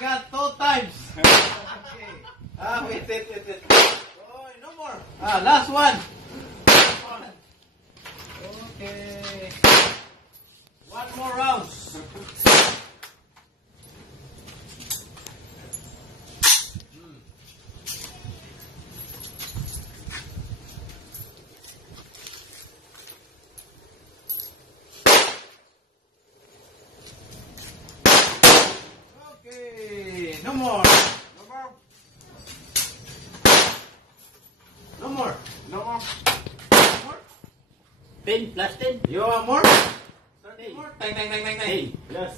got 2 times. Okay. Wait. Oh, no more. Last one. Okay. 1 more round. Okay. No more. No more. 10 plus 10. You want more? Hey. More? Tang. Hey, plus.